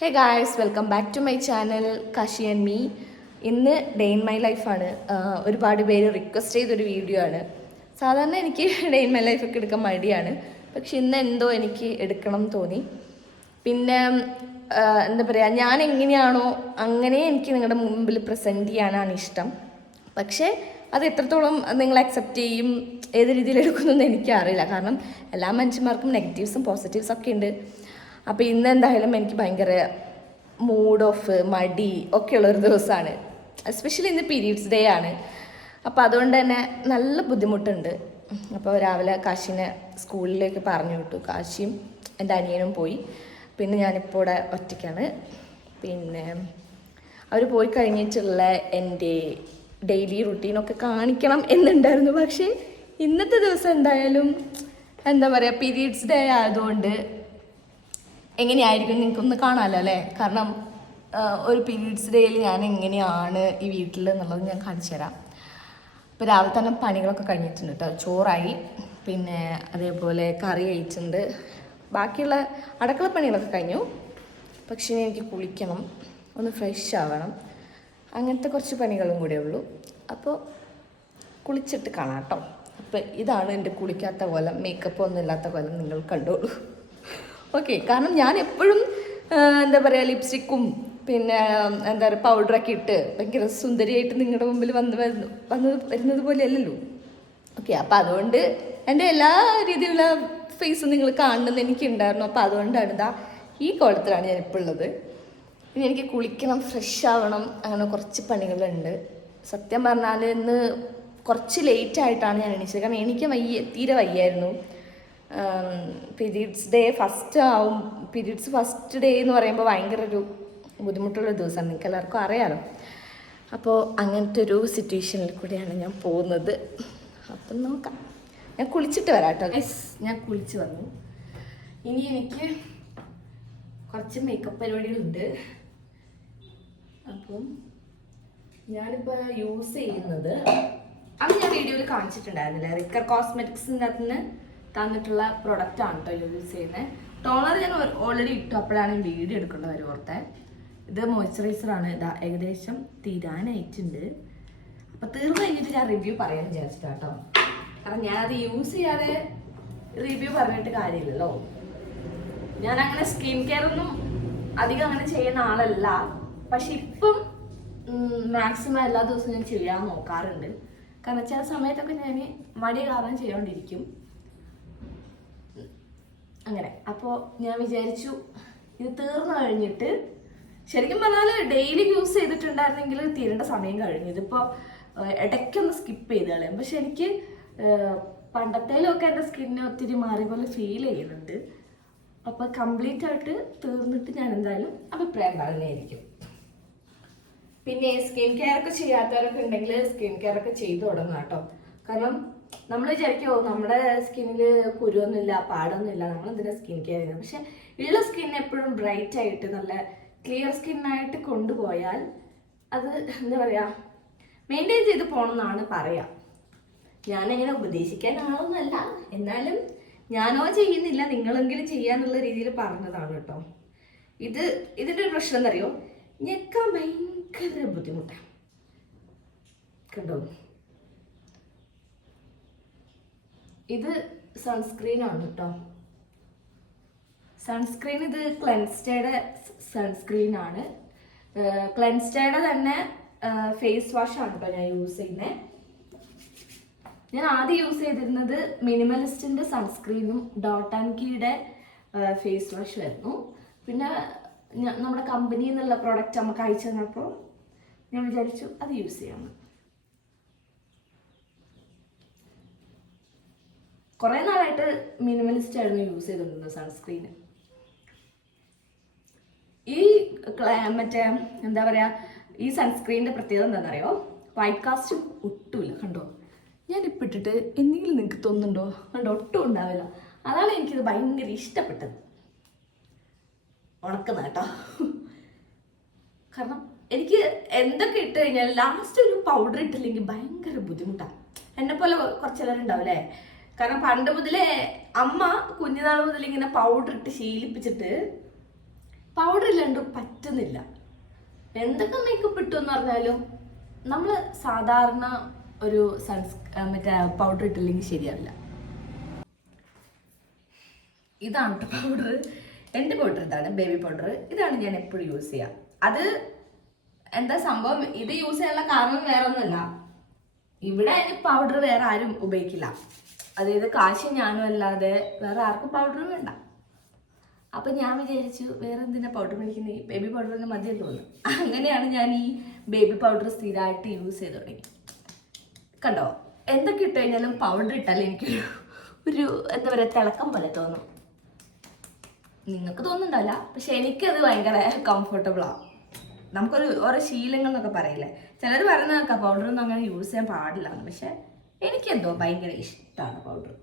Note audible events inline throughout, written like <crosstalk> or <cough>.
Hey guys welcome back to my channel Kashi and me ഇന്ന് day in my ലൈഫാണ് ഒരുപാട് പേര് request ചെയ്തൊരു വീഡിയോ ആണ്. സാധാരണ എനിക്ക് ഡേ ഇൻ മൈ ലൈഫൊക്കെ എടുക്കാൻ മടിയാണ്. പക്ഷെ ഇന്ന് എന്തോ എനിക്ക് എടുക്കണം തോന്നി. പിന്നെ എന്താ പറയുക ഞാൻ എങ്ങനെയാണോ അങ്ങനെ എനിക്ക് നിങ്ങളുടെ മുമ്പിൽ പ്രസന്റ് ചെയ്യാനാണ് ഇഷ്ടം. പക്ഷേ അത് എത്രത്തോളം നിങ്ങൾ അക്സെപ്റ്റ് ചെയ്യും ഏത് രീതിയിൽ എടുക്കുന്നതെന്ന് എനിക്കറിയില്ല. കാരണം എല്ലാ മനുഷ്യന്മാർക്കും നെഗറ്റീവ്സും പോസിറ്റീവ്സും ഒക്കെ ഉണ്ട്. അപ്പോൾ ഇന്ന് എന്തായാലും എനിക്ക് ഭയങ്കര മൂഡ് ഓഫ് മടി ഒക്കെയുള്ള ഒരു ദിവസമാണ് എസ്പെഷ്യലി ഇന്ന് പീരീഡ്സ് ഡേ ആണ്. അപ്പോൾ അതുകൊണ്ട് തന്നെ നല്ല ബുദ്ധിമുട്ടുണ്ട്. അപ്പോൾ രാവിലെ കാശിനെ സ്കൂളിലേക്ക് പറഞ്ഞു വിട്ടു. കാശിയും എന്റെ അനിയനും പോയി. പിന്നെ ഞാനിപ്പോൾ ഇവിടെ ഒറ്റയ്ക്കാണ്. പിന്നെ അവർ പോയി കഴിഞ്ഞിട്ടുള്ള എന്റെ ഡെയിലി റുട്ടീനൊക്കെ കാണിക്കണം എന്നുണ്ടായിരുന്നു. പക്ഷേ ഇന്നത്തെ ദിവസം എന്തായാലും എന്താ പറയുക പീരീഡ്സ് ഡേ ആയതുകൊണ്ട് എങ്ങനെയായിരിക്കും നിങ്ങൾക്കൊന്ന് കാണാമല്ലോ അല്ലേ? കാരണം ഒരു പീരീഡ്സ് ഡേയിൽ ഞാൻ എങ്ങനെയാണ് ഈ വീട്ടിൽ എന്നുള്ളത് ഞാൻ കാണിച്ചു തരാം. ഇപ്പോൾ രാവിലെ തന്നെ പണികളൊക്കെ കഴിഞ്ഞിട്ടുണ്ട് കേട്ടോ ചോറായി പിന്നെ അതേപോലെ കറി കഴിച്ചിട്ടുണ്ട്. ബാക്കിയുള്ള അടുക്കള പണികളൊക്കെ കഴിഞ്ഞു. പക്ഷേ എനിക്ക് കുളിക്കണം ഒന്ന് ഫ്രഷ് ആവണം. അങ്ങനത്തെ കുറച്ച് പണികളും കൂടെ ഉള്ളൂ. അപ്പോൾ കുളിച്ചിട്ട് കാണാം കേട്ടോ അപ്പോൾ ഇതാണ് എന്റെ കുളിക്കാത്ത കൊലം മേക്കപ്പ് ഒന്നും ഇല്ലാത്ത കൊലം നിങ്ങൾ കണ്ടോളൂ. ഓക്കെ കാരണം ഞാൻ എപ്പോഴും എന്താ പറയുക ലിപ്സ്റ്റിക്കും പിന്നെ എന്താ പറയുക പൗഡറൊക്കെ ഇട്ട് ഭയങ്കര സുന്ദരിയായിട്ട് നിങ്ങളുടെ മുമ്പിൽ വന്ന് വരുന്നു വന്നത് വരുന്നത് പോലെയല്ലല്ലോ. ഓക്കെ അപ്പം അതുകൊണ്ട് എന്റെ എല്ലാ രീതിയിലുള്ള ഫേസും നിങ്ങൾ കാണണമെന്ന് എനിക്കുണ്ടായിരുന്നു. അപ്പോൾ അതുകൊണ്ടാണ് ഇതാ ഈ കോളത്തിലാണ് ഞാൻ ഇപ്പോൾ ഉള്ളത്. ഇനി എനിക്ക് കുളിക്കണം ഫ്രഷ് ആവണം അങ്ങനെ കുറച്ച് പണികളുണ്ട്. സത്യം പറഞ്ഞാൽ ഇന്ന് കുറച്ച് ലേറ്റ് ആയിട്ടാണ് ഞാൻ എണീച്ചത്. കാരണം എനിക്ക് വയ്യ തീരെ വയ്യായിരുന്നു. പീരീഡ്സ് ഡേ ഫസ്റ്റ് ആവും. പീരീഡ്സ് ഫസ്റ്റ് ഡേ എന്ന് പറയുമ്പോൾ ഭയങ്കര ഒരു ബുദ്ധിമുട്ടുള്ള ദിവസമാണ്. നിങ്ങൾക്ക് എല്ലാവർക്കും അറിയാലോ. അപ്പോൾ അങ്ങനത്തെ ഒരു സിറ്റുവേഷനിൽ കൂടിയാണ് ഞാൻ പോകുന്നത്. അപ്പം നോക്കാം. ഞാൻ കുളിച്ചിട്ട് വരാം കേട്ടോ ഞാൻ കുളിച്ച് വന്നു. ഇനി എനിക്ക് കുറച്ച് മേക്കപ്പ് പരിപാടികളുണ്ട്. അപ്പം ഞാനിപ്പോൾ യൂസ് ചെയ്യുന്നത് അത് ഞാൻ വീഡിയോയിൽ കാണിച്ചിട്ടുണ്ടായിരുന്നില്ല. റിക്കർ കോസ്മെറ്റിക്സിന്റെ അകത്ത് നിന്ന് തന്നിട്ടുള്ള ആണ് കേട്ടോ യൂസ് ചെയ്യുന്നത് ടോണർ ഞാൻ ഓൾറെഡി ഇട്ടു അപ്പോഴാണ് വീഡിയോ എടുക്കേണ്ടത് ഒരു ഓർത്തെ. ഇത് മോയ്സ്ചറൈസർ ആണ്. ഇതാ ഏകദേശം തീരാനായിട്ടുണ്ട്. അപ്പോൾ തീർന്നു കഴിഞ്ഞിട്ട് ഞാൻ റിവ്യൂ പറയാൻ വിചാരിച്ചിട്ടാ കേട്ടോ കാരണം ഞാൻ അത് യൂസ് ചെയ്യാതെ റിവ്യൂ പറഞ്ഞിട്ട് കാര്യമില്ലല്ലോ. ഞാൻ അങ്ങനെ സ്കിൻ കെയർ ഒന്നും അധികം അങ്ങനെ ചെയ്യുന്ന ആളല്ല. പക്ഷെ ഇപ്പം മാക്സിമം എല്ലാ ദിവസവും ഞാൻ ചെയ്യാൻ നോക്കാറുണ്ട്. കാരണം ചില സമയത്തൊക്കെ ഞാൻ മടി കാരണം ചെയ്തുകൊണ്ടിരിക്കും അങ്ങനെ. അപ്പോൾ ഞാൻ വിചാരിച്ചു ഇത് തീർന്നു കഴിഞ്ഞിട്ട് ശരിക്കും പറഞ്ഞാൽ ഡെയിലി യൂസ് ചെയ്തിട്ടുണ്ടായിരുന്നെങ്കിൽ തീരേണ്ട സമയം കഴിഞ്ഞു. ഇതിപ്പോൾ ഇടയ്ക്കൊന്ന് സ്കിപ്പ് ചെയ്ത് കളയാം. പക്ഷെ എനിക്ക് പണ്ടത്തേലൊക്കെ എന്റെ സ്കിന്നിന് ഒത്തിരി മാറി പോലെ ഫീൽ ചെയ്യുന്നുണ്ട്. അപ്പോൾ കംപ്ലീറ്റ് ആയിട്ട് തീർന്നിട്ട് ഞാൻ എന്തായാലും അഭിപ്രായം പറഞ്ഞായിരിക്കും. പിന്നെ സ്കിൻ കെയർ ഒക്കെ ചെയ്യാത്തവരൊക്കെ ഉണ്ടെങ്കിൽ സ്കിൻ കെയർ ഒക്കെ ചെയ്തു തുടങ്ങാം കേട്ടോ. കാരണം നമ്മൾ വിചാരിക്കുമോ നമ്മുടെ സ്കിന്നിൽ കുരുവൊന്നുമില്ല പാടൊന്നുമില്ല നമ്മൾ എന്തിനാ സ്കിൻ കെയർ ചെയ്യുന്നത്? പക്ഷെ ഉള്ള സ്കിൻ എപ്പോഴും ബ്രൈറ്റ് ആയിട്ട് നല്ല ക്ലിയർ സ്കിന്നായിട്ട് കൊണ്ടുപോയാൽ അത് എന്താ പറയുക മെയിന്റെയിൻ ചെയ്ത് പോകണമെന്നാണ് പറയുക ഞാനങ്ങനെ ഉപദേശിക്കാൻ ആളൊന്നല്ല. എന്നാലും ഞാനോ ചെയ്യുന്നില്ല നിങ്ങളെങ്കിലും ചെയ്യാന്നുള്ള രീതിയിൽ പറഞ്ഞതാണ് കേട്ടോ. ഇത് ഇതിന്റെ ഒരു പ്രശ്നം എന്തറിയോ ഞെക്കാൻ ഭയങ്കര ബുദ്ധിമുട്ടാണ് കണ്ടോ? ഇത് സൺസ്ക്രീൻ ആണ് കേട്ടോ സൺസ്ക്രീൻ ഇത് ക്ലെൻസ്റ്റയുടെ സൺസ്ക്രീൻ ആണ്. ക്ലെൻസ്റ്റയുടെ തന്നെ ഫേസ് വാഷ് ആണ് കേട്ടോ ഞാൻ യൂസ് ചെയ്യുന്നത് ഞാൻ ആദ്യം യൂസ് ചെയ്തിരുന്നത് മിനിമലിസ്റ്റിന്റെ സൺസ്ക്രീനും ഡോട്ട് ആൻഡ് കീയുടെ ഫേസ് വാഷ് ആയിരുന്നു. പിന്നെ നമ്മുടെ കമ്പനിയിൽ നിന്നുള്ള പ്രോഡക്റ്റ് നമുക്ക് അയച്ചു തന്നപ്പോൾ ഞാൻ വിചാരിച്ചു അത് യൂസ് ചെയ്യാമെന്ന് കുറേ നാളായിട്ട് മിനിമലിസ്റ്റ് ആയിരുന്നു യൂസ് ചെയ്തുകൊണ്ടിരുന്നത് സൺസ്ക്രീന് ഈ മറ്റേ എന്താ പറയാ ഈ സൺസ്ക്രീനിന്റെ പ്രത്യേകത എന്താണെന്നറിയോ? വൈറ്റ് കാസ്റ്റ് ഒട്ടുമില്ല. കണ്ടോ? ഇപ്പം ഇട്ടിട്ട് എന്തെങ്കിലും നിങ്ങൾക്ക് തോന്നുന്നുണ്ടോ? കണ്ടോ? ഒട്ടും ഉണ്ടാവില്ല. അതാണ് എനിക്കിത് ഭയങ്കര ഇഷ്ടപ്പെട്ടത്. ഉണക്കുന്ന കേട്ടോ. കാരണം എനിക്ക് എന്തൊക്കെ ഇട്ട് കഴിഞ്ഞാൽ ലാസ്റ്റ് ഒരു പൗഡർ ഇട്ടില്ലെങ്കിൽ ഭയങ്കര ബുദ്ധിമുട്ടാണ് എന്നെ പോലെ കുറച്ച് പേരുണ്ടാവില്ലേ കാരണം പണ്ട് മുതലേ അമ്മ കുഞ്ഞുനാൾ മുതൽ ഇങ്ങനെ പൗഡർ ഇട്ട് ശീലിപ്പിച്ചിട്ട് പൗഡർ ഇല്ലാണ്ട് പറ്റുന്നില്ല. എന്തൊക്കെ മേക്കപ്പ് ഇട്ടു എന്ന് പറഞ്ഞാലും നമ്മൾ സാധാരണ ഒരു സൺസ് മറ്റേ പൗഡർ ഇട്ടില്ലെങ്കിൽ ശരിയാവില്ല. ഇതാണ് പൗഡർ എന്റെ പൗഡർ ഇതാണ് ബേബി പൗഡർ ഇതാണ് ഞാൻ എപ്പോഴും യൂസ് ചെയ്യുക അത് എന്താ സംഭവം? ഇത് യൂസ് ചെയ്യാനുള്ള കാരണം വേറെ ഒന്നുമല്ല ഇവിടെ പൗഡർ വേറെ ആരും ഉപയോഗിക്കില്ല. അതായത് കാശ് ഞാനും അല്ലാതെ വേറെ ആർക്കും പൗഡർ വേണ്ട. അപ്പം ഞാൻ വിചാരിച്ചു വേറെ എന്തിനാ പൗഡർ മേടിക്കുന്നത് ഈ ബേബി പൗഡർ തന്നെ മതിയെന്ന് തോന്നുന്നു. അങ്ങനെയാണ് ഞാൻ ഈ ബേബി പൗഡർ സ്ഥിരമായിട്ട് യൂസ് ചെയ്ത് തുടങ്ങി. കണ്ടോ? എന്തൊക്കെ ഇട്ട് കഴിഞ്ഞാലും പൗഡർ ഇട്ടാൽ എനിക്കൊരു ഒരു എന്താ പറയുക തിളക്കം പോലെ തോന്നും. നിങ്ങൾക്ക് തോന്നുന്നുണ്ടല്ല പക്ഷെ എനിക്കത് ഭയങ്കര കംഫർട്ടബിളാണ് നമുക്കൊരു ഓരോ ശീലങ്ങൾ എന്നൊക്കെ പറയില്ലേ? ചിലർ പറയുന്ന കേൾക്കാം പൗഡർ ഒന്നും അങ്ങനെ യൂസ് ചെയ്യാൻ പാടില്ല പക്ഷെ എനിക്കെന്തോ ഭയങ്കര ഇഷ്ടമാണ് പൗഡർ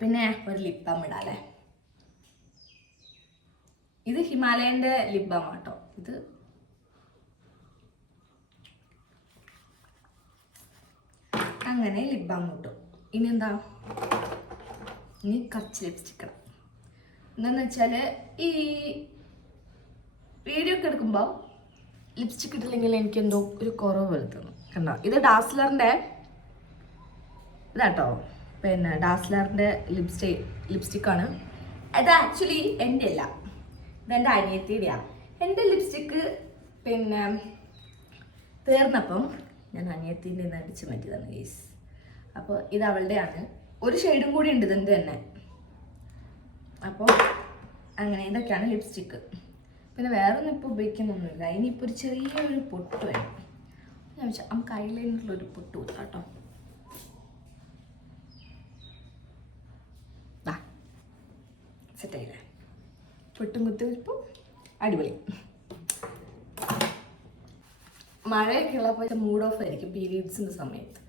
പിന്നെ ഒരു ലിപ് ബാം ഇടാല്ലേ? ഇത് ഹിമാലയന്റെ ലിപ് ബാം ആട്ടോ. ഇത് അങ്ങനെ ലിപ് ബാം കിട്ടും ഇനി എന്താ? ഇനി കുറച്ച് ലിപ്സ്റ്റിക് എന്താണെന്ന് വെച്ചാൽ ഈ വീഡിയോ ഒക്കെ എടുക്കുമ്പോൾ ലിപ്സ്റ്റിക് ഇട്ടില്ലെങ്കിൽ എനിക്ക് എന്തോ ഒരു കുറവ് വരുത്തുന്നു. കണ്ടോ? ഇത് ഡാസ്ലറിന്റെ ഇതാട്ടോ. പിന്നെ ഡാസ്ലറിന്റെ ലിപ്സ്റ്റിക് ലിപ്സ്റ്റിക്കാണ്. ഇത് ആക്ച്വലി എന്റെ അല്ല. ഇതെന്റെ അനിയത്തിയുടെയാണ് എന്റെ ലിപ്സ്റ്റിക്ക് പിന്നെ തീർന്നപ്പം ഞാൻ അനിയത്തിന്റെ നിന്ന് അടിച്ച് മാറ്റിയതാണ് ഗേസ് അപ്പോൾ ഇത് അവളുടെയാണ്. ഒരു ഷെയ്ഡും കൂടി ഉണ്ട് ഇതിന്റെ തന്നെ. അപ്പോൾ അങ്ങനെ ഇതൊക്കെയാണ് ലിപ്സ്റ്റിക്ക്. പിന്നെ വേറെ ഒന്നും ഇപ്പോൾ ഉപയോഗിക്കുന്നൊന്നുമില്ല. ഇനിയിപ്പോൾ ഒരു ചെറിയൊരു പൊട്ട് വേണം. ഞാൻ വെച്ചാൽ നമുക്ക് ഐലൈനറിലൊരു പൊട്ട് കൊടുക്കാം കേട്ടോ സെറ്റായില്ലേ പൊട്ടും കുത്തി വെച്ചപ്പോൾ അടിപൊളി. മഴയൊക്കെ ഉള്ളപ്പോൾ മൂഡ് ഓഫ് ആയിരിക്കും പീരീഡ്സിന്റെ സമയത്ത്.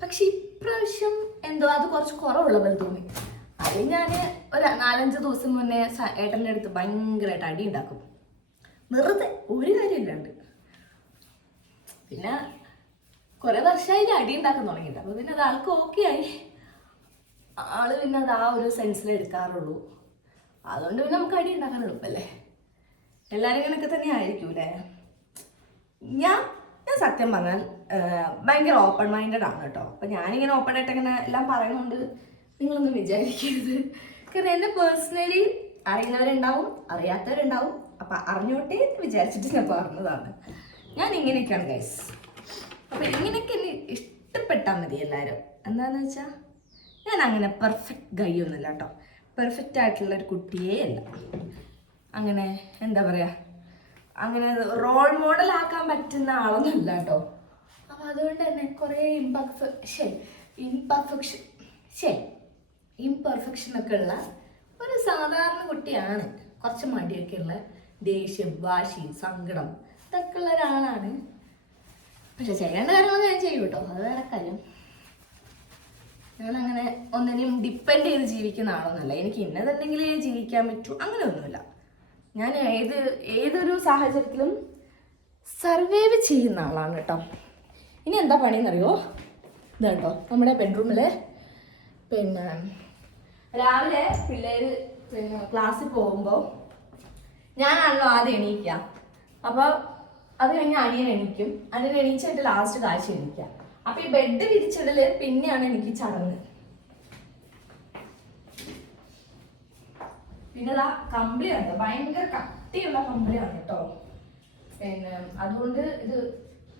പക്ഷെ ഇപ്രാവശ്യം എന്തോ അത് കുറച്ച് കുറവുള്ള പോലെ തോന്നി. അത് ഞാൻ ഒരു നാലഞ്ച് ദിവസം മുന്നേ ഏട്ടന്റെ അടുത്ത് ഭയങ്കരമായിട്ട് അടി ഉണ്ടാക്കും. വെറുതെ ഒരു കാര്യമില്ലാണ്ട് പിന്നെ കുറെ വർഷമായി അടി ഉണ്ടാക്കാൻ തുടങ്ങിയിട്ട് അപ്പോൾ പിന്നെ അത് ആൾക്ക് ഓക്കെ ആയി. ആൾ പിന്നെ അത് ആ ഒരു സെൻസിൽ എടുക്കാറുള്ളൂ. അതുകൊണ്ട് പിന്നെ നമുക്ക് അടി ഉണ്ടാക്കാൻ എളുപ്പല്ലേ? എല്ലാവരും കണക്ക് തന്നെ ആയിരിക്കൂലേ ഞാൻ ഞാൻ സത്യം പറഞ്ഞാൽ ഭയങ്കര ഓപ്പൺ മൈൻഡഡ് ആണ് കേട്ടോ. അപ്പം ഞാനിങ്ങനെ ഓപ്പൺ ആയിട്ട് ഇങ്ങനെ എല്ലാം പറയുന്നുണ്ട്. നിങ്ങളൊന്നും വിചാരിക്കരുത്. കാരണം എന്നെ പേഴ്സണലി അറിയുന്നവരുണ്ടാവും അറിയാത്തവരുണ്ടാവും. അപ്പം അറിഞ്ഞോട്ടെ എന്ന് വിചാരിച്ചിട്ട് ഞാൻ പറഞ്ഞതാണ്. ഞാൻ ഇങ്ങനെയൊക്കെയാണ് ഗൈസ് അപ്പം ഇങ്ങനെയൊക്കെ എന്നെ ഇഷ്ടപ്പെട്ടാൽ മതി എല്ലാവരും എന്താണെന്ന് വെച്ചാൽ ഞാൻ അങ്ങനെ പെർഫെക്റ്റ് ഗൈ ഒന്നുമില്ല കേട്ടോ. പെർഫെക്റ്റ് ആയിട്ടുള്ള ഒരു കുട്ടിയേ അല്ല. അങ്ങനെ എന്താ പറയാ? അങ്ങനെ റോൾ മോഡൽ ആക്കാൻ പറ്റുന്ന ആളൊന്നുമില്ല കേട്ടോ. അപ്പം അതുകൊണ്ട് തന്നെ കുറേ ഇംപെർഫെക്ഷൻ ശേ ഇംപെർഫെക്ഷൻ ഒക്കെ ഉള്ള ഒരു സാധാരണ കുട്ടിയാണ്. കുറച്ച് മടിയൊക്കെ ഉള്ള ദേഷ്യം വാശി സങ്കടം ഇതൊക്കെ ഉള്ള ഒരാളാണ്. പക്ഷെ ചെയ്യേണ്ട കാര്യങ്ങൾ ഞാൻ ചെയ്യും കേട്ടോ അത് വേറെ കാര്യം. ഞാനങ്ങനെ ഒന്നിനെയും ഡിപ്പെൻഡ് ചെയ്ത് ജീവിക്കുന്ന ആളൊന്നുമല്ല. എനിക്ക് ഇന്നതെന്തെങ്കിലേ ജീവിക്കാൻ പറ്റൂ അങ്ങനെയൊന്നുമില്ല. ഞാൻ ഏത് ഏതൊരു സാഹചര്യത്തിലും സർവൈവ് ചെയ്യുന്ന ആളാണ് കേട്ടോ. ഇനി എന്താ പണിയെന്നറിയോ? ഇതാ കേട്ടോ നമ്മുടെ ബെഡ്റൂമിൽ പിന്നെ രാവിലെ പിള്ളേർ പിന്നെ ക്ലാസ്സിൽ പോകുമ്പോൾ ഞാനാണല്ലോ ആദ്യം എണീക്കുക അപ്പോൾ അത് കഴിഞ്ഞ് അനിയൻ എണീക്കും. അനിയൻ എണീച്ചിട്ട് ലാസ്റ്റ് കാഴ്ച എണീക്കുക അപ്പൊ ഈ ബെഡ് വിരിച്ചിടൽ പിന്നെയാണ് എനിക്ക് ചടങ്ങ്. പിന്നെ ഇതാ കമ്പിളിയുണ്ട്. ഭയങ്കര കട്ടിയുള്ള കമ്പിളിയാണ് കേട്ടോ. പിന്നെ അതുകൊണ്ട് ഇത്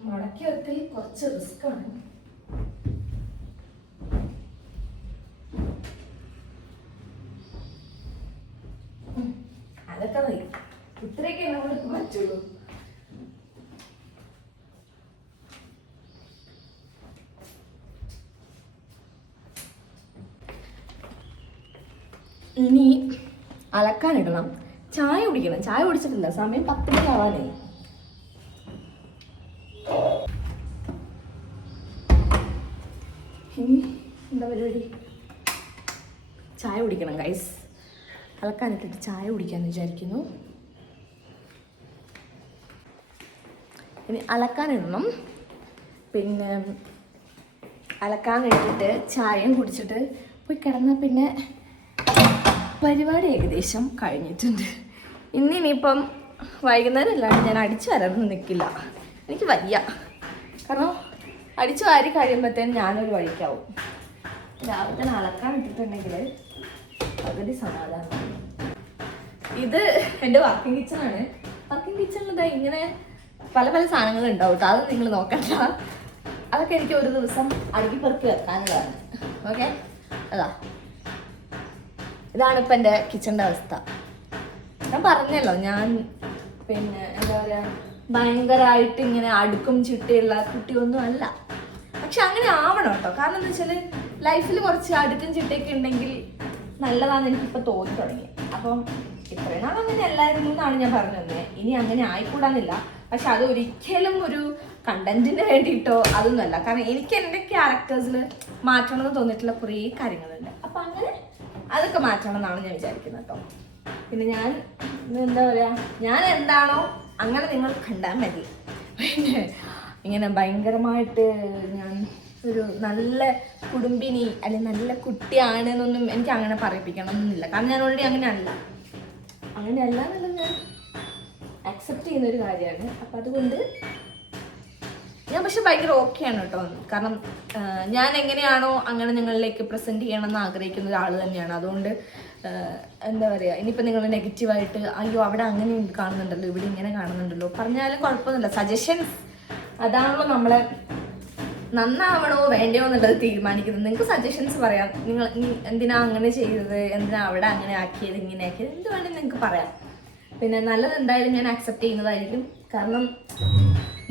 മടക്കി വെക്കൽ കുറച്ച് റിസ്ക് ആണ്. അതൊക്കെ ഇത്രയൊക്കെ എന്നെ പറ്റുള്ളൂ ഇനി അലക്കാനിടണം ചായ കുടിക്കണം. ചായ കുടിച്ചിട്ടില്ല. സമയം പത്ത് മണി ആവാനേ ഇനി എന്താ പരിപാടി? ചായ കുടിക്കണം ഗൈസ് അലക്കാനിട്ടിട്ട് ചായ കുടിക്കാമെന്ന് വിചാരിക്കുന്നു. ഇനി അലക്കാനിടണം പിന്നെ അലക്കാൻ കഴിഞ്ഞിട്ട് ചായയും കുടിച്ചിട്ട് പോയി കിടന്നാൽ പിന്നെ പരിപാടി ഏകദേശം കഴിഞ്ഞിട്ടുണ്ട്. ഇന്ന് ഇനിയിപ്പം വൈകുന്നേരം അല്ലാണ്ട് ഞാൻ അടിച്ചു വരാനൊന്നും നിൽക്കില്ല എനിക്ക് വയ്യ. കാരണം അടിച്ചു വാരി കഴിയുമ്പോഴത്തേനും ഞാനൊരു വഴിക്കാവും. രാവിലെ തന്നെ അളക്കാൻ ഇട്ടിട്ടുണ്ടെങ്കിൽ പകുതി സമാധാനം ഇത് എന്റെ വർക്കിംഗ് കിച്ചണാണ് വർക്കിംഗ് കിച്ചണിൽ ഇങ്ങനെ പല പല സാധനങ്ങൾ ഉണ്ടാവും കേട്ടോ. അത് നിങ്ങൾ നോക്കണ്ട. അതൊക്കെ എനിക്ക് ഒരു ദിവസം അടുക്കി പെറുക്കി വെക്കാനുള്ളതാണ്. ഓക്കെ? അതാ. ഇതാണ് ഇപ്പം എന്റെ കിച്ചണിന്റെ അവസ്ഥ. ഞാൻ പറഞ്ഞല്ലോ ഞാൻ പിന്നെ എന്താ പറയുക ഭയങ്കരമായിട്ട് ഇങ്ങനെ അടുക്കും ചിട്ടയുള്ള കുട്ടിയൊന്നും അല്ല. പക്ഷെ അങ്ങനെ ആവണം കേട്ടോ കാരണം എന്താ വെച്ചാൽ ലൈഫിൽ കുറച്ച് അടുക്കും ചിട്ടയൊക്കെ ഉണ്ടെങ്കിൽ നല്ലതാണെന്ന് എനിക്കിപ്പോൾ തോന്നി തുടങ്ങി. അപ്പം ഇത്രയും നാൾ അങ്ങനെ അല്ലായിരുന്നു എന്നാണ് ഞാൻ പറഞ്ഞു തന്നെ. ഇനി അങ്ങനെ ആയിക്കൂടാന്നില്ല. പക്ഷെ അത് ഒരിക്കലും ഒരു കണ്ടന്റിന് വേണ്ടിയിട്ടോ അതൊന്നുമല്ല. കാരണം എനിക്ക് എന്റെ ക്യാരക്ടേഴ്സിൽ മാറ്റണം എന്ന് തോന്നിയിട്ടുള്ള കുറേ കാര്യങ്ങളുണ്ട്. അപ്പം അങ്ങനെ അതൊക്കെ മാറ്റണം എന്നാണ് ഞാൻ വിചാരിക്കുന്നത് കേട്ടോ. പിന്നെ ഞാൻ എന്താ പറയാ ഞാൻ എന്താണോ അങ്ങനെ നിങ്ങൾ കണ്ടാൽ മതി. പിന്നെ ഇങ്ങനെ ഭയങ്കരമായിട്ട് ഞാൻ ഒരു നല്ല കുടുംബിനി അല്ലെങ്കിൽ നല്ല കുട്ടിയാണ് എന്നൊന്നും എനിക്ക് അങ്ങനെ പറയിപ്പിക്കണം എന്നില്ല കാരണം ഞാൻ ഓൾറെഡി അങ്ങനെ അല്ല അങ്ങനെ അല്ല എന്നുള്ളത് ഞാൻ അക്സെപ്റ്റ് ചെയ്യുന്ന ഒരു കാര്യമാണ്. അപ്പം അതുകൊണ്ട് ഞാൻ പക്ഷെ ഭയങ്കര ഓക്കെയാണ് കേട്ടോ. കാരണം ഞാൻ എങ്ങനെയാണോ അങ്ങനെ നിങ്ങളിലേക്ക് പ്രസന്റ് ചെയ്യണം എന്ന് ആഗ്രഹിക്കുന്ന ഒരാൾ തന്നെയാണ്. അതുകൊണ്ട് എന്താ പറയുക ഇനിയിപ്പോൾ നിങ്ങൾ നെഗറ്റീവായിട്ട് അയ്യോ അവിടെ അങ്ങനെ കാണുന്നുണ്ടല്ലോ ഇവിടെ ഇങ്ങനെ കാണുന്നുണ്ടല്ലോ പറഞ്ഞാലും കുഴപ്പമൊന്നുമില്ല. സജഷൻസ് അതാണല്ലോ നമ്മളെ നന്നാവണോ വേണ്ടയോ എന്നുള്ളത് തീരുമാനിക്കുന്നത്. നിങ്ങൾക്ക് സജഷൻസ് പറയാം. നിങ്ങൾ എന്തിനാ അങ്ങനെ ചെയ്തത്? എന്തിനാ അവിടെ അങ്ങനെ ആക്കിയത്? ഇങ്ങനെ ആക്കിയത് എന്ത് വേണമെങ്കിൽ നിങ്ങൾക്ക് പറയാം. പിന്നെ നല്ലത് എന്തായാലും ഞാൻ അക്സെപ്റ്റ് ചെയ്യുന്നതായിരിക്കും. കാരണം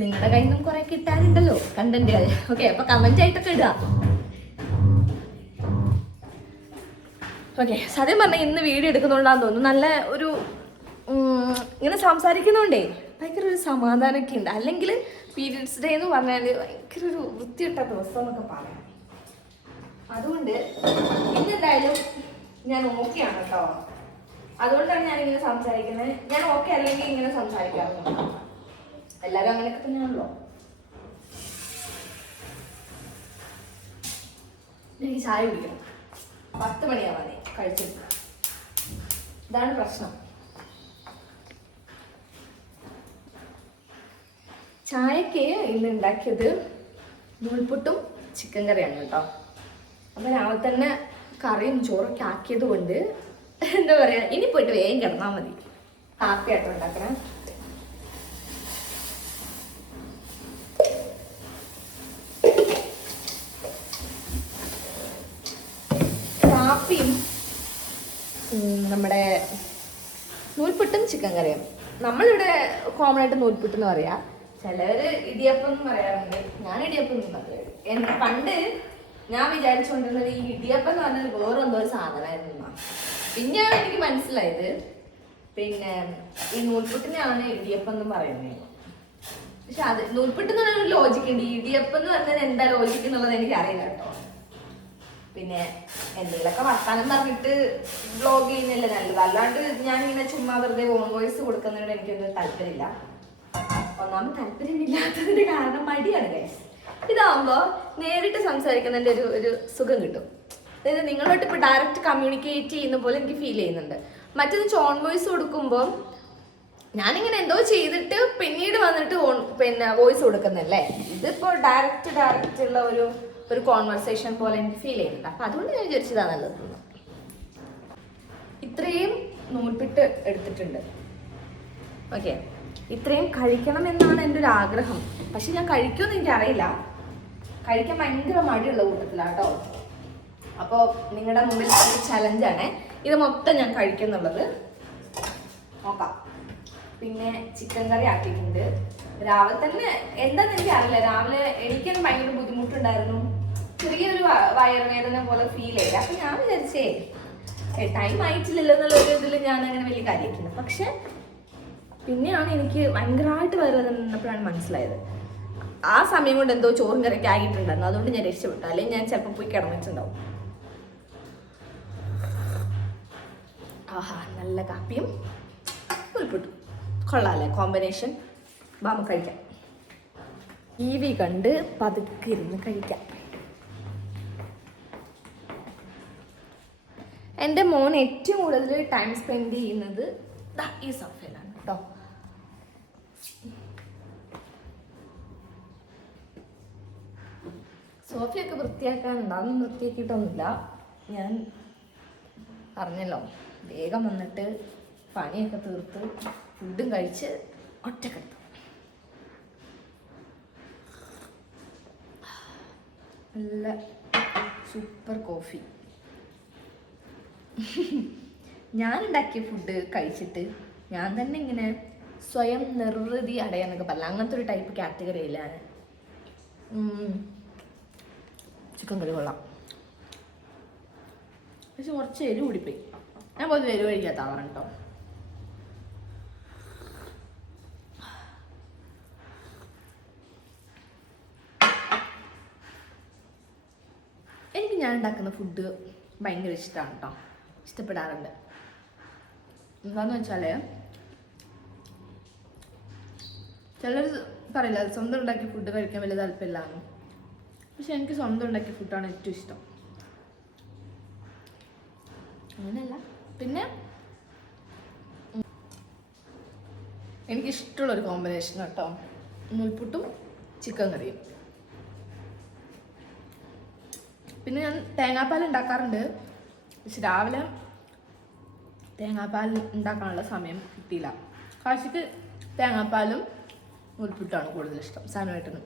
നിങ്ങളുടെ കയ്യിൽ നിന്നും കുറെ കിട്ടാനുണ്ടല്ലോ കണ്ടന്റ് ഓക്കെ അപ്പൊ കമന്റ് ആയിട്ടൊക്കെ ഇടുക. ഓക്കെ സത്യം പറഞ്ഞാൽ ഇന്ന് വീഡിയോ എടുക്കുന്നുണ്ടാന്ന് തോന്നുന്നു. നല്ല ഒരു ഇങ്ങനെ സംസാരിക്കുന്നോണ്ടേ ഭയങ്കര ഒരു സമാധാനമൊക്കെ ഉണ്ട്. അല്ലെങ്കിൽ പീരീഡ്സ് ഡേ എന്ന് പറഞ്ഞാൽ ഭയങ്കര ഒരു വൃത്തിയിട്ട ദിവസം എന്നൊക്കെ പറയാം. അതുകൊണ്ട് ഇന്നെന്തായാലും ഞാൻ ഓക്കെയാണ് കേട്ടോ. അതുകൊണ്ടാണ് ഞാൻ ഇങ്ങനെ സംസാരിക്കുന്നത്. ഞാൻ ഓക്കെ അല്ലെങ്കിൽ ഇങ്ങനെ സംസാരിക്കാറുണ്ട് എല്ലാവരും അങ്ങനെയൊക്കെ തന്നെയാണല്ലോ. എനിക്ക് ചായ കുടിക്കണം പത്ത് മണിയാവാതെ കഴിച്ചിട്ട്. ഇതാണ് പ്രശ്നം. ചായക്ക് ഇന്ന് ഉണ്ടാക്കിയത് നൂൽപുട്ടും ചിക്കൻ കറിയാണ് കേട്ടോ. അപ്പം രാവിലെ തന്നെ കറിയും ചോറൊക്കെ ആക്കിയത് കൊണ്ട് എന്താ പറയുക ഇനി പോയിട്ട് വേഗം കിടന്നാൽ മതി. കാപ്പിയായിട്ട് ഉണ്ടാക്കണേ കാപ്പിയും ഉം, നമ്മുടെ നൂൽപുട്ടും ചിക്കൻ കറിയും. നമ്മളിവിടെ കോമൺ ആയിട്ട് നൂൽപുട്ട് എന്ന് പറയാ. ചിലവര് ഇടിയപ്പം എന്ന് പറയാറുണ്ട്. ഞാൻ ഇടിയപ്പം എന്ന് പറയും പണ്ട് ഞാൻ വിചാരിച്ചുകൊണ്ടിരുന്നത് ഈ ഇടിയപ്പം എന്ന് പറഞ്ഞാൽ വേറെ എന്തോ ഒരു സാധനമായിരുന്നു പിന്നെയാണ് എനിക്ക് മനസ്സിലായത്. പിന്നെ ഈ നൂൽപുട്ടിനെയാണ് ഇടിയപ്പം എന്ന് പറയുന്നത്. പക്ഷെ അത് നൂൽപുട്ട് എന്ന് പറഞ്ഞ ലോജിക്ക് ഉണ്ട്. ഇടിയപ്പം എന്ന് പറഞ്ഞാൽ എന്താ ലോജിക്ക് എന്നുള്ളത് എനിക്ക് അറിയില്ല കേട്ടോ. പിന്നെ എന്തെങ്കിലുമൊക്കെ വർത്താനം പറഞ്ഞിട്ട് ബ്ലോഗ് ചെയ്യുന്നില്ല നല്ലത്. അല്ലാണ്ട് ഞാൻ ഇങ്ങനെ ചുമ്മാ വെറുതെ ഓൺ വോയിസ് കൊടുക്കുന്നതിനോട് എനിക്കൊന്നും താല്പര്യമില്ല. ഒന്നാമത് താല്പര്യമില്ലാത്തതിന്റെ കാരണം മടിയാണ് ഗൈസ് ഇതാവുമ്പോ നേരിട്ട് സംസാരിക്കുന്നതിന്റെ ഒരു ഒരു സുഖം കിട്ടും. അതായത് നിങ്ങളോട്ട് ഇപ്പൊ ഡയറക്റ്റ് കമ്മ്യൂണിക്കേറ്റ് ചെയ്യുന്ന പോലെ എനിക്ക് ഫീൽ ചെയ്യുന്നുണ്ട്. മറ്റൊന്ന് ചോൺ വോയിസ് കൊടുക്കുമ്പോൾ ഞാനിങ്ങനെ എന്തോ ചെയ്തിട്ട് പിന്നീട് വന്നിട്ട് പിന്നെ വോയിസ് കൊടുക്കുന്നല്ലേ ഇതിപ്പോ ഡയറക്റ്റ് ഡയറക്റ്റ് ഉള്ള ഒരു ഒരു കോൺവെർസേഷൻ പോലെ എനിക്ക് ഫീൽ ചെയ്യുന്നുണ്ട്. അപ്പൊ അതുകൊണ്ട് ഞാൻ വിചാരിച്ചതാ നല്ലത്. ഇത്രയും നൂൽപ്പിട്ട് എടുത്തിട്ടുണ്ട്. ഓക്കെ ഇത്രയും കഴിക്കണം എന്നാണ് എന്റെ ഒരു ആഗ്രഹം. പക്ഷെ ഞാൻ കഴിക്കുമെന്ന് എനിക്കറിയില്ല. കഴിക്കാൻ ഭയങ്കര മടിയുള്ള കൂട്ടത്തിലാട്ടോ അപ്പോൾ നിങ്ങളുടെ മുമ്പിൽ ഒരു ചലഞ്ചാണ് ഇത് മൊത്തം ഞാൻ കഴിക്കുന്നുള്ളത്. നോക്കാം. പിന്നെ ചിക്കൻ കറി ആക്കിയിട്ടുണ്ട്. രാവിലെ തന്നെ എന്താണെന്ന് എനിക്ക് അറിയില്ല രാവിലെ എനിക്കൊന്നും ഭയങ്കര ബുദ്ധിമുട്ടുണ്ടായിരുന്നു. ചെറിയൊരു വയറുവേദന പോലെ ഫീൽ ചെയ്ത്. അപ്പൊ ഞാൻ വിചാരിച്ചേ ടൈം ആയിട്ടില്ലല്ലോ എന്നുള്ള ഒരു ഇതിൽ ഞാൻ അങ്ങനെ വലിയ കാര്യമായിട്ടില്ല. പക്ഷെ പിന്നെയാണ് എനിക്ക് ഭയങ്കരമായിട്ട് വയറുവേദന നിന്നപ്പോഴാണ് മനസ്സിലായത്. ആ സമയം കൊണ്ട് എന്തോ ചോറും കറിയൊക്കെ ആയിട്ടുണ്ടായിരുന്നു. അതുകൊണ്ട് ഞാൻ രക്ഷപ്പെട്ടു. അല്ലെങ്കിൽ ഞാൻ ചിലപ്പോൾ പോയി കിടന്നിട്ടുണ്ടാവും. ആഹാ നല്ല കാപ്പിയും ഉൾപ്പെട്ടു കൊള്ളാല്ലേ കോമ്പിനേഷൻ ബാമ കഴിക്കാം. ടി വി കണ്ട് പതുക്കെ ഇരുന്ന് കഴിക്കാം. എന്റെ മോൻ ഏറ്റവും കൂടുതൽ ടൈം സ്പെൻഡ് ചെയ്യുന്നത് ഈ സഫയിലാണ് കേട്ടോ സോഫയൊക്കെ വൃത്തിയാക്കാനുണ്ട് അതൊന്നും വൃത്തിയാക്കിയിട്ടൊന്നുമില്ല. ഞാൻ പറഞ്ഞല്ലോ വേഗം വന്നിട്ട് പണിയൊക്കെ തീർത്ത് ഫുഡും കഴിച്ച് ഒറ്റക്കെടുത്തു. നല്ല സൂപ്പർ കോഫി <laughs> ഞാൻ ഉണ്ടാക്കിയ ഫുഡ് കഴിച്ചിട്ട് ഞാൻ തന്നെ ഇങ്ങനെ സ്വയം നിർവൃതി അടയാന്നൊക്കെ പറയാം അങ്ങനത്തെ ഒരു ടൈപ്പ് കാറ്റഗറിയിലാണ് ചിക്കൻ കറി കൊള്ളാം. പക്ഷെ കുറച്ച് എരിവ് കൂടിപ്പോയി. ഞാൻ പൊതുവെ എരിവ് കഴിക്കാത്ത ആളാണ് കേട്ടോ എനിക്ക് ഞാൻ ഉണ്ടാക്കുന്ന ഫുഡ് ഭയങ്കര ഇഷ്ടമാണ് കേട്ടോ ഇഷ്ടപ്പെടാറുണ്ട്. എന്താന്ന് വെച്ചാൽ ചിലർ പറയില്ല സ്വന്തം ഉണ്ടാക്കിയ ഫുഡ് കഴിക്കാൻ വലിയ താല്പര്യമില്ലാന്ന്. പക്ഷെ എനിക്ക് സ്വന്തം ഉണ്ടാക്കിയ ഫുഡാണ് ഏറ്റവും ഇഷ്ടം. അങ്ങനെയല്ല. പിന്നെ എനിക്ക് എനിക്കിഷ്ടമുള്ളൊരു കോമ്പിനേഷൻ കേട്ടോ നൂൽപുട്ടും ചിക്കൻ കറിയും. പിന്നെ ഞാൻ തേങ്ങാപ്പാൽ ഉണ്ടാക്കാറുണ്ട്. പക്ഷെ രാവിലെ തേങ്ങാപ്പാൽ ഉണ്ടാക്കാനുള്ള സമയം കിട്ടിയില്ല. കാശിക്ക് തേങ്ങാപ്പാലും നൂൽപുട്ടാണ് കൂടുതൽ ഇഷ്ടം സാധനമായിട്ടാണ്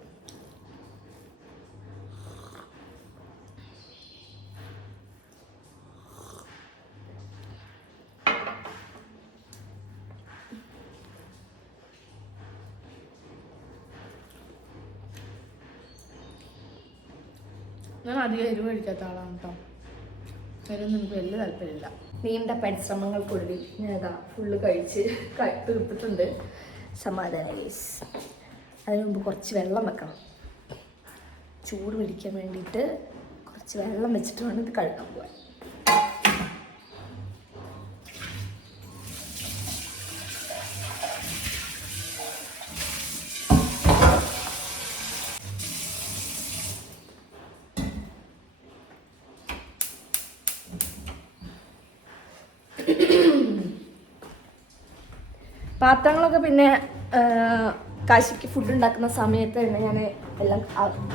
ഞാൻ അധികം എരിവ് കഴിക്കാത്ത ആളാണ് കേട്ടോ. എരിവൊന്നും നമുക്ക് വലിയ താല്പര്യമില്ല. നീണ്ട പരിശ്രമങ്ങൾക്കൊടുവിൽ ഞാൻ അതാ ഫുള്ള് കഴിച്ച് തീർത്തിട്ടുണ്ട്. സമാധാന ഗേസ് അതിന് മുമ്പ് കുറച്ച് വെള്ളം വെക്കണം. ചൂട് പിടിക്കാൻ വേണ്ടിയിട്ട് കുറച്ച് വെള്ളം വെച്ചിട്ട് വേണം ഇത് കഴുകാൻ പോകാൻ പാത്രങ്ങളൊക്കെ പിന്നെ കാശിക്ക് ഫുഡ് ഉണ്ടാക്കുന്ന സമയത്ത് തന്നെ ഞാൻ എല്ലാം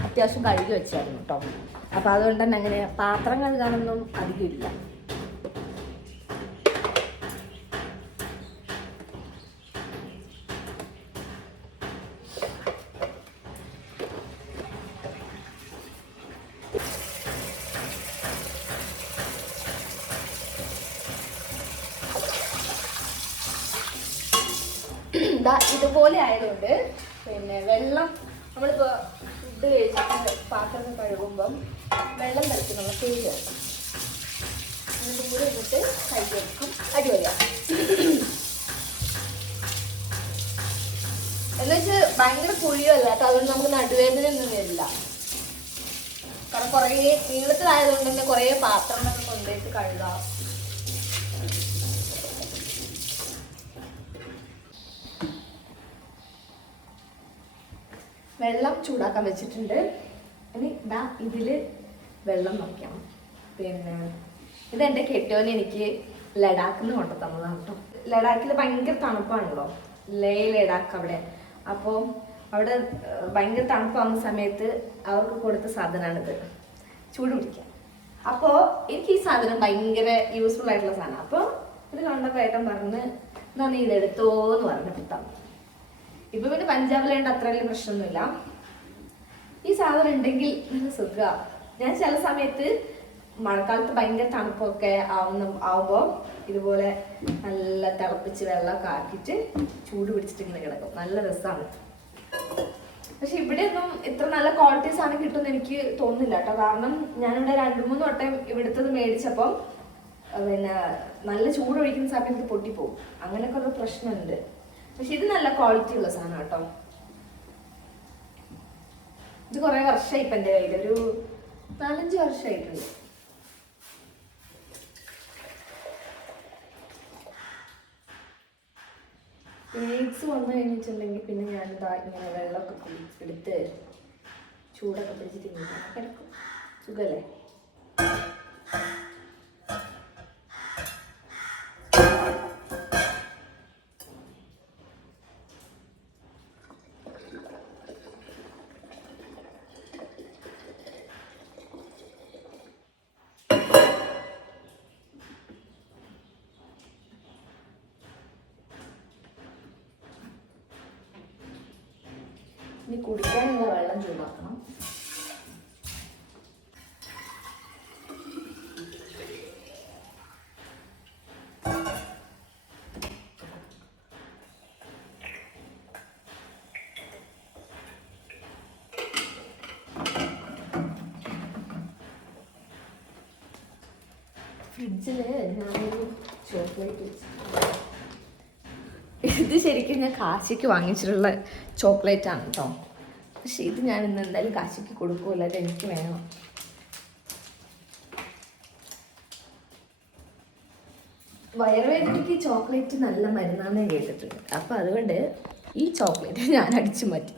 അത്യാവശ്യം കഴുകി വെച്ചായിരുന്നു കേട്ടോ അപ്പോൾ അതുകൊണ്ട് തന്നെ അങ്ങനെ പാത്രം കഴുകാനൊന്നും അധികം ഇല്ല ദാ ഇതുപോലെ ആയതുകൊണ്ട് പിന്നെ വെള്ളം നമ്മളിപ്പോൾ ഫുഡ് കഴിച്ചിട്ട് പാത്രം കഴുകുമ്പം വെള്ളം തളിക്കുന്നുള്ള പേര് വെക്കും എന്നിട്ട് കൂടെ എന്നിട്ട് കൈ വെക്കും അടിപൊളിയാണ് എന്നുവെച്ച് ഭയങ്കര കുഴിയല്ല കേട്ടോ അതുകൊണ്ട് നമുക്ക് നടുവേദന ഒന്നും വരില്ല കാരണം കുറേ നീളത്തിലായതുകൊണ്ട് തന്നെ കുറേ പാത്രങ്ങൾ കൊണ്ടുപോയിട്ട് കഴുകാം. വെള്ളം ചൂടാക്കാൻ വെച്ചിട്ടുണ്ട്. ഇനി ഇതാ ഇതിൽ വെള്ളം നോക്കണം പിന്നെ ഇത് ഇതെന്റെ കെട്ടോന് എനിക്ക് ലഡാക്കിൽ നിന്ന് കൊണ്ടു തന്നതാണ് കേട്ടോ ലഡാക്കിൽ ഭയങ്കര തണുപ്പാണല്ലോ. ലേ ലഡാക്ക് അവിടെ. അപ്പോൾ അവിടെ ഭയങ്കര തണുപ്പാകുന്ന സമയത്ത് അവർക്ക് കൊടുത്ത സാധനമാണിത്. ചൂട് പിടിക്കാൻ അപ്പോൾ എനിക്ക് ഈ സാധനം ഭയങ്കര യൂസ്ഫുൾ ആയിട്ടുള്ള സാധനം. അപ്പോൾ ഇത് കണ്ടപ്പോൾ ഏട്ടൻ പറഞ്ഞ് എന്നാ നീ ഇതെടുത്തോ എന്ന് പറഞ്ഞിട്ട് തന്നു ഇപ്പൊ പിന്നെ പഞ്ചാബിലുണ്ട് അത്ര വലിയ പ്രശ്നമൊന്നുമില്ല. ഈ സാധനം ഉണ്ടെങ്കിൽ നല്ല സുഖ. ഞാൻ ചില സമയത്ത് മഴക്കാലത്ത് ഭയങ്കര തണുപ്പൊക്കെ ആവുന്ന ആവുമ്പോ ഇതുപോലെ നല്ല തിളപ്പിച്ച് വെള്ളമൊക്കെ ആക്കിയിട്ട് ചൂട് പിടിച്ചിട്ട് ഇങ്ങനെ കിടക്കും. നല്ല രസമാണ് പക്ഷെ ഇവിടെ ഒന്നും ഇത്ര നല്ല ക്വാളിറ്റീസ് ആണ് കിട്ടുമെന്ന് എനിക്ക് തോന്നുന്നില്ല കേട്ടോ. കാരണം ഞാനിവിടെ രണ്ട് മൂന്ന് വട്ടം ഇവിടുത്തത് മേടിച്ചപ്പം പിന്നെ നല്ല ചൂട് ഒഴിക്കുന്ന സമയത്ത് പൊട്ടിപ്പോവും. അങ്ങനെയൊക്കെ ഉള്ള പ്രശ്നമുണ്ട്. പക്ഷെ ഇത് നല്ല ക്വാളിറ്റി ഉള്ള സാധനം കേട്ടോ. ഇത് കുറെ വർഷമായി ഇപ്പൊ എന്റെ കയ്യിൽ ഒരു നാലഞ്ച് വർഷമായിട്ടുണ്ട്. പീരീഡ്സ് വന്നു കഴിഞ്ഞിട്ടുണ്ടെങ്കിൽ പിന്നെ ഞാനിതാ ഇങ്ങനെ വെള്ളമൊക്കെ കുടിച്ചെടുത്ത് ചൂടൊക്കെ പിടിച്ചിട്ട് കിടക്കും. സുഖല്ലേ? ഇനി കുടിക്കാനുള്ള വെള്ളം ചൂടാക്കണം. ഫ്രിഡ്ജിൽ ഞാനൊരു ചോക്ലേറ്റ് വെച്ചിട്ടുണ്ട് ഇത് ശരിക്കും ഞാൻ കാശിക്ക് വാങ്ങിച്ചിട്ടുള്ള ചോക്ലേറ്റ് ആണ് കേട്ടോ പക്ഷെ ഇത് ഞാൻ ഇന്ന് എന്തായാലും കാശിക്ക് കൊടുക്കൂല. അത് എനിക്ക് വേണം. വയറുവേദനയ്ക്ക് ചോക്ലേറ്റ് നല്ല മരുന്നാണെന്ന് കേട്ടിട്ടുണ്ട്. അപ്പം അതുകൊണ്ട് ഈ ചോക്ലേറ്റ് ഞാൻ അടിച്ചു മാറ്റി.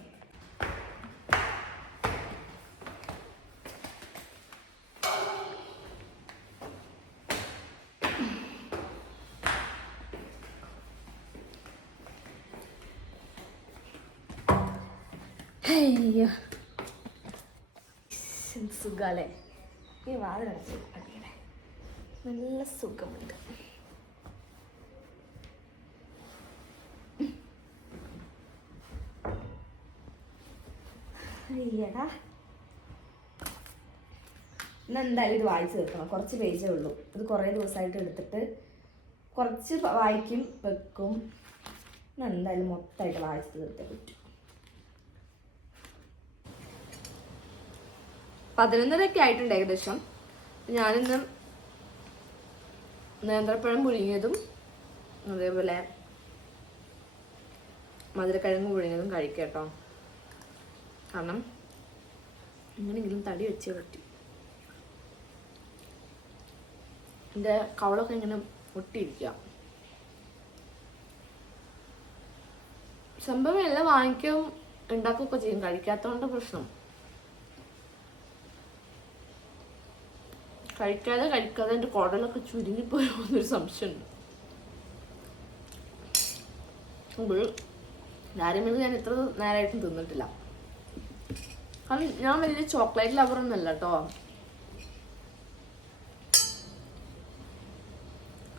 അയ്യോ. സുഖാലേ ഈ വാതിലടച്ച് അടിക്കണേ നല്ല സുഖമുണ്ട്. അയ്യടാ. ഇന്ന് എന്തായാലും ഇത് വായിച്ചു തീർക്കണം. കുറച്ച് പേജേ ഉള്ളൂ. ഇത് കുറേ ദിവസമായിട്ട് എടുത്തിട്ട് കുറച്ച് വായിക്കും വെക്കും. ഇന്ന് എന്തായാലും മൊത്തമായിട്ട് വായിച്ചു തീർത്തേ പറ്റും. പതിനൊന്നരയൊക്കെ ആയിട്ടുണ്ട് ഏകദേശം. ഞാനിന്ന് നേന്ത്രപ്പഴം പുഴുങ്ങിയതും അതേപോലെ മധുരക്കിഴങ്ങ് പുഴുങ്ങിയതും കഴിക്കാം കേട്ടോ. കാരണം എങ്ങനെയെങ്കിലും തടി വെച്ചേ പറ്റി. എന്റെ കവളൊക്കെ ഇങ്ങനെ ഒട്ടിയിരിക്കുക സംഭവം എല്ലാം വാങ്ങിക്കും ഉണ്ടാക്കുകയൊക്കെ ചെയ്യും. കഴിക്കാത്തതുകൊണ്ട് പ്രശ്നം. കഴിക്കാതെ കഴിക്കാതെ എന്റെ കുടലൊക്കെ ചുരുങ്ങിപ്പോയോ എന്നൊരു സംശയമുണ്ട്. അപ്പോൾ ഡാരിമിൽക്ക് ഞാൻ ഇത്ര നേരമായിട്ടും തിന്നിട്ടില്ല. കാരണം ഞാൻ വലിയ ചോക്ലേറ്റ് ലവറൊന്നുമല്ല കേട്ടോ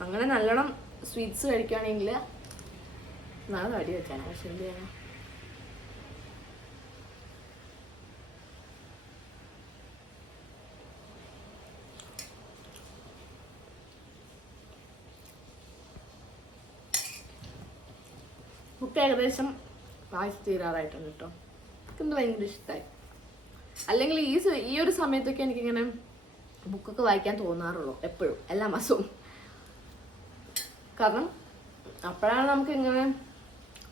അങ്ങനെ നല്ലോണം സ്വീറ്റ്സ് കഴിക്കുകയാണെങ്കിൽ നാളെ അടി വെക്കാനാണ് പക്ഷെ എന്ത് ചെയ്യാനാ? ബുക്ക് ഏകദേശം വായിച്ച് തീരാറായിട്ടുണ്ട് കേട്ടോ എനിക്കെന്ത് ഭയങ്കര ഇഷ്ടമായി അല്ലെങ്കിൽ ഈ ഈ ഒരു സമയത്തൊക്കെ എനിക്കിങ്ങനെ ബുക്കൊക്കെ വായിക്കാൻ തോന്നാറുള്ളൂ എപ്പോഴും എല്ലാ മാസവും. കാരണം അപ്പോഴാണ് നമുക്ക് ഇങ്ങനെ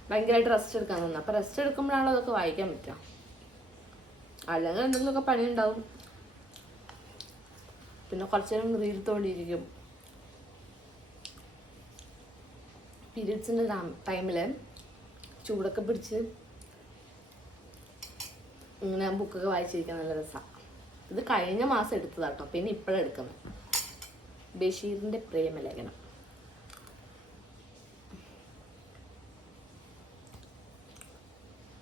ഭയങ്കരമായിട്ട് റെസ്റ്റ് എടുക്കാൻ തോന്നുന്നത്. അപ്പോൾ റെസ്റ്റ് എടുക്കുമ്പോഴാണ് അതൊക്കെ വായിക്കാൻ പറ്റുക. അല്ലെങ്കിൽ എന്തെങ്കിലുമൊക്കെ പണി ഉണ്ടാവും പിന്നെ കുറച്ച് നേരം റീൽത്തോണ്ടിരിക്കും പീരീഡ്സിന്റെ ടൈമിൽ ചൂടൊക്കെ പിടിച്ച് ഇങ്ങനെ ബുക്കൊക്കെ വായിച്ചിരിക്കാൻ നല്ല രസമാണ് ഇത് കഴിഞ്ഞ മാസം എടുത്തതാട്ടോ പിന്നെ ഇപ്പോഴാണ് എടുക്കുന്നത്. ബഷീറിന്റെ പ്രേമലേഖനം.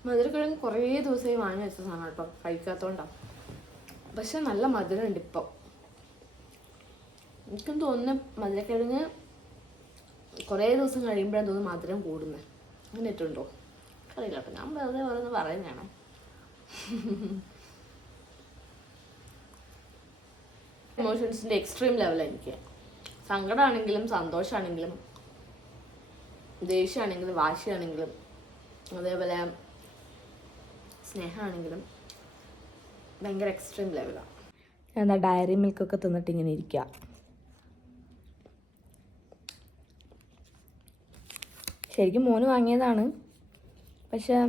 മധുരക്കിഴങ്ങ് കുറേ ദിവസമായി വാങ്ങി വെച്ച സാധനമാണ് ഇപ്പം കഴിക്കാത്തതുകൊണ്ടാണ് പക്ഷെ നല്ല മധുരമുണ്ട് ഇപ്പം. എനിക്കും തോന്നുന്നു മധുരക്കിഴങ്ങ് കുറേ ദിവസം കഴിയുമ്പോഴാണ് തോന്നുന്നു മധുരം കൂടുന്നത് അങ്ങനെ ഇട്ടുണ്ടോ അറിയില്ല അപ്പം ഞാൻ വെറുതെ ഓരോന്ന് പറയുന്നതാണ്. ഇമോഷൻസിന്റെ എക്സ്ട്രീം ലെവലാണ് എനിക്ക് സങ്കടമാണെങ്കിലും സന്തോഷമാണെങ്കിലും ദേഷ്യമാണെങ്കിലും വാശിയാണെങ്കിലും അതേപോലെ സ്നേഹമാണെങ്കിലും ഭയങ്കര എക്സ്ട്രീം ലെവലാണ് ഞാൻ ഡയറി മിൽക്കൊക്കെ തിന്നിട്ട് ഇങ്ങനെ ഇരിക്കുക ശരിക്കും മോന് വാങ്ങിയതാണ്. പക്ഷേ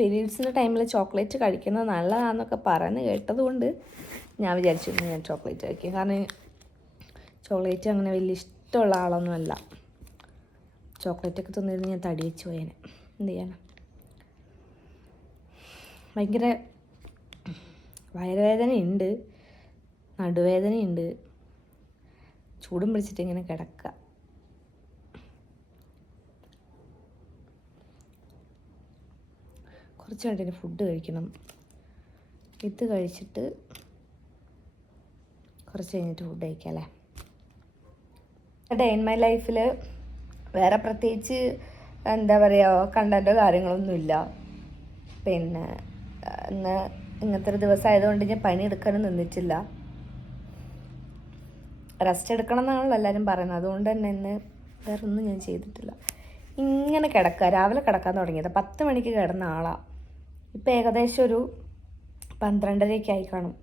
പീരീഡ്സിന്റെ ടൈമിൽ ചോക്ലേറ്റ് കഴിക്കുന്നത് നല്ലതാണെന്നൊക്കെ പറഞ്ഞ് കേട്ടതുകൊണ്ട് ഞാൻ വിചാരിച്ചിരുന്നു ഞാൻ ചോക്ലേറ്റ് കഴിക്കും. കാരണം ചോക്ലേറ്റ് അങ്ങനെ വലിയ ഇഷ്ടമുള്ള ആളൊന്നുമല്ല. ചോക്ലേറ്റൊക്കെ തിന്നിരുന്ന് ഞാൻ തടി വെച്ച് പോയേനെ. എന്ത് ചെയ്യാനാ? ഭയങ്കര വയറുവേദനയുണ്ട് നടുവേദനയുണ്ട്. ചൂടും പിടിച്ചിട്ട് ഇങ്ങനെ കിടക്കുക. കുറച്ച് കണ്ടിന് ഫുഡ് കഴിക്കണം. ഇത് കഴിച്ചിട്ട് കുറച്ച് കഴിഞ്ഞിട്ട് ഫുഡ് കഴിക്കാം അല്ലേ? ഡേ ഇൻ മൈ ലൈഫിൽ വേറെ പ്രത്യേകിച്ച് എന്താ പറയുക കണ്ടന്റോ കാര്യങ്ങളൊന്നുമില്ല പിന്നെ ഇന്ന് ഇങ്ങനത്തെ ഒരു ദിവസം ആയതുകൊണ്ട് ഞാൻ പനി എടുക്കാനും നിന്നിട്ടില്ല. റെസ്റ്റ് എടുക്കണം എന്നാണല്ലോ എല്ലാവരും പറയുന്നത്. അതുകൊണ്ട് തന്നെ ഇന്ന് വേറെ ഒന്നും ഞാൻ ചെയ്തിട്ടില്ല. ഇങ്ങനെ കിടക്കുക രാവിലെ കിടക്കാൻ തുടങ്ങിയത്. പത്ത് മണിക്ക് കിടന്ന ആളാണ് ഇപ്പം ഏകദേശം ഒരു പന്ത്രണ്ടരയൊക്കെ ആയി കാണും.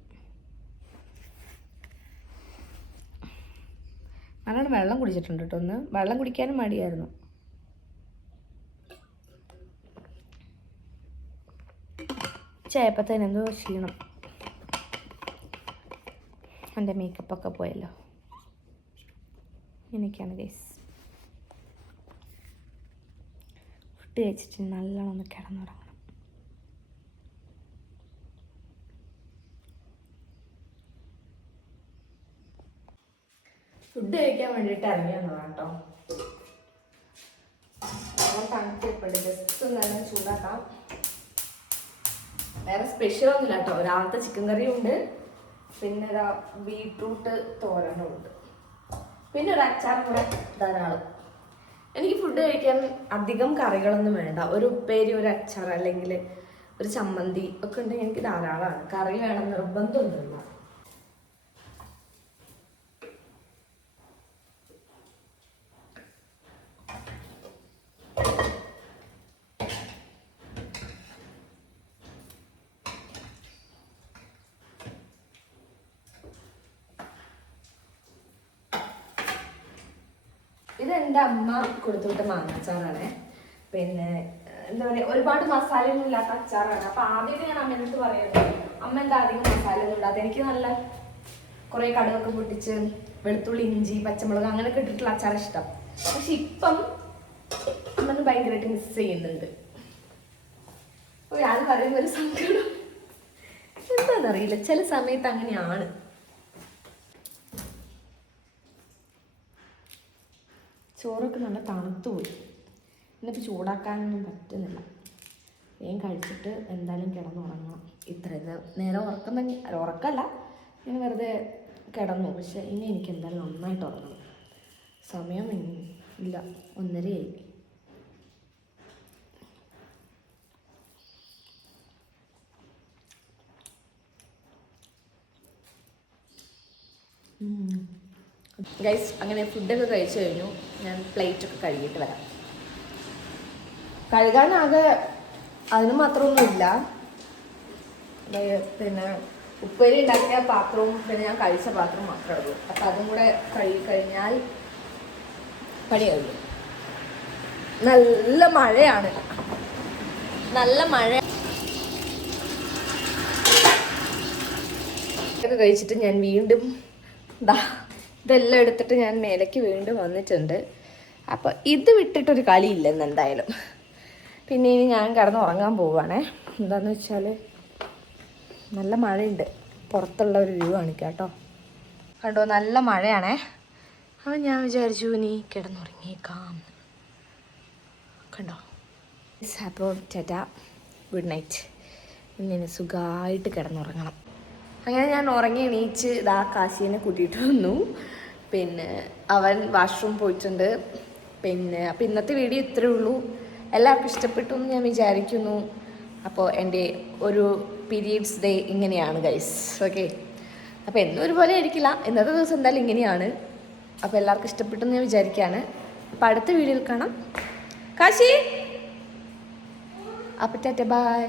നല്ലോണം വെള്ളം കുടിച്ചിട്ടുണ്ട് കേട്ടോ ഒന്ന്. വെള്ളം കുടിക്കാനും മടിയായിരുന്നു. ഉച്ചയായപ്പോഴത്തേന് എന്തോ ക്ഷീണം. എന്റെ മേക്കപ്പൊക്കെ പോയല്ലോ. ഇങ്ങനെയൊക്കെയാണ് ഗൈസ് ഫുഡ് കഴിച്ചിട്ട് നല്ലോണം ഒന്ന് കിടന്നുറങ്ങണം. ഫുഡ് കഴിക്കാൻ വേണ്ടിയിട്ട് ഇറങ്ങിയെന്നതാണ് കേട്ടോ തണുത്തിപ്പുണ്ട് ജസ്റ്റ് ഒന്ന് തന്നെ ചൂടാക്കാം. വേറെ സ്പെഷ്യൽ ഒന്നുമില്ല കേട്ടോ രാവിലത്തെ ചിക്കൻ കറിയും ഉണ്ട്. പിന്നെ ഒരു ബീട്രൂട്ട് തോരനും ഉണ്ട്. പിന്നെ ഒരു അച്ചാറും കൂടെ ധാരാളം. എനിക്ക് ഫുഡ് കഴിക്കാൻ അധികം കറികളൊന്നും വേണ്ട. ഒരു ഉപ്പേരി ഒരു അച്ചാർ അല്ലെങ്കിൽ ഒരു ചമ്മന്തി ഒക്കെ ഉണ്ടെങ്കിൽ എനിക്ക് ധാരാളമാണ്. കറി വേണം നിർബന്ധമൊന്നുമില്ല ഇത് എന്റെ അമ്മ മാങ്ങ മാങ്ങാച്ചാറാണ്. പിന്നെ എന്താ പറയുക ഒരുപാട് മസാലയൊന്നും ഇല്ലാത്ത അച്ചാറാണ്. അപ്പൊ ആദ്യമേ ഞാൻ അമ്മേനടുത്ത് പറയുന്നത് അമ്മ എന്താ അധികം മസാലയൊന്നും ഇടാതെ എനിക്ക് നല്ല കുറേ കടുകൊക്കെ പൊട്ടിച്ച് വെളുത്തുള്ളി ഇഞ്ചി പച്ചമുളക് അങ്ങനെയൊക്കെ ഇട്ടിട്ടുള്ള അച്ചാർ ഇഷ്ടം. പക്ഷെ ഇപ്പം അമ്മന്ന് ഭയങ്കരമായിട്ട് മിസ് ചെയ്യുന്നുണ്ട്. ഞാൻ പറയുന്ന ഒരു സങ്കടം. എന്താണെന്നറിയില്ല ചില സമയത്ത് അങ്ങനെയാണ്. ചോറൊക്കെ നല്ല തണുത്തു പോയി. എന്നിട്ട് ചൂടാക്കാനൊന്നും പറ്റുന്നില്ല. വേഗം കഴിച്ചിട്ട് എന്തായാലും കിടന്നുറങ്ങണം. ഇത്ര നേരം ഉറക്കം തന്നെ ഉറക്കമല്ല ഞാൻ വെറുതെ കിടന്നു. പക്ഷെ ഇനി എനിക്ക് എന്തായാലും നന്നായിട്ട് ഉറങ്ങണം. സമയം ഇല്ല. ഒന്നരയായി ഗൈസ് അങ്ങനെ ഫുഡൊക്കെ കഴിച്ചു കഴിഞ്ഞു. ഞാൻ പ്ലേറ്റൊക്കെ കഴുകിയിട്ട് വരാം. കഴുകാനാകെ അതിന് മാത്രമൊന്നുമില്ല. പിന്നെ ഉപ്പേരി ഉണ്ടാക്കിയ പാത്രവും പിന്നെ ഞാൻ കഴിച്ച പാത്രവും മാത്രമേ ഉള്ളൂ. അപ്പം അതും കൂടെ കഴുകി കഴിഞ്ഞാൽ പണി നല്ല മഴയാണ്. നല്ല മഴ. കഴിച്ചിട്ട് ഞാൻ വീണ്ടും ദാ ഇതെല്ലാം എടുത്തിട്ട് ഞാൻ മേലേക്ക് വീണ്ടും വന്നിട്ടുണ്ട്. അപ്പോൾ ഇത് വിട്ടിട്ടൊരു കളിയില്ലെന്ന് എന്തായാലും. പിന്നെ ഇനി ഞാൻ കിടന്ന് ഉറങ്ങാൻ പോവുകയാണേ. എന്താണെന്ന് വെച്ചാൽ നല്ല മഴയുണ്ട്. പുറത്തുള്ള ഒരു വ്യൂ ആണ് കേട്ടോ. കണ്ടോ നല്ല മഴയാണേ. അപ്പോൾ ഞാൻ വിചാരിച്ചു ഇനി കിടന്നുറങ്ങിയേക്കാം. കണ്ടോ? അപ്പോൾ ചേട്ടാ ഗുഡ് നൈറ്റ് ഇങ്ങനെ സുഖമായിട്ട് കിടന്നുറങ്ങണം. അങ്ങനെ ഞാൻ ഉറങ്ങി എണീച്ച് ഇതാ കാശീനെ കൂട്ടിയിട്ട് വന്നു. പിന്നെ അവൻ വാഷ്റൂം പോയിട്ടുണ്ട്. പിന്നെ അപ്പോൾ ഇന്നത്തെ വീഡിയോ ഇത്രേ ഉള്ളൂ. എല്ലാവർക്കും ഇഷ്ടപ്പെട്ടു എന്ന് ഞാൻ വിചാരിക്കുന്നു. അപ്പോൾ എന്റെ ഒരു പീരീഡ്സ് ഡേ ഇങ്ങനെയാണ് ഗൈസ് ഓക്കെ അപ്പോൾ എന്നും ഒരുപോലെ ആയിരിക്കില്ല. ഇന്നത്തെ ദിവസം എന്തായാലും ഇങ്ങനെയാണ്. അപ്പോൾ എല്ലാവർക്കും ഇഷ്ടപ്പെട്ടു എന്ന് ഞാൻ വിചാരിക്കുകയാണ് അപ്പോൾ അടുത്ത വീഡിയോയിൽ കാണാം. കാശി! അപ്പോൾ ടാറ്റ ബൈ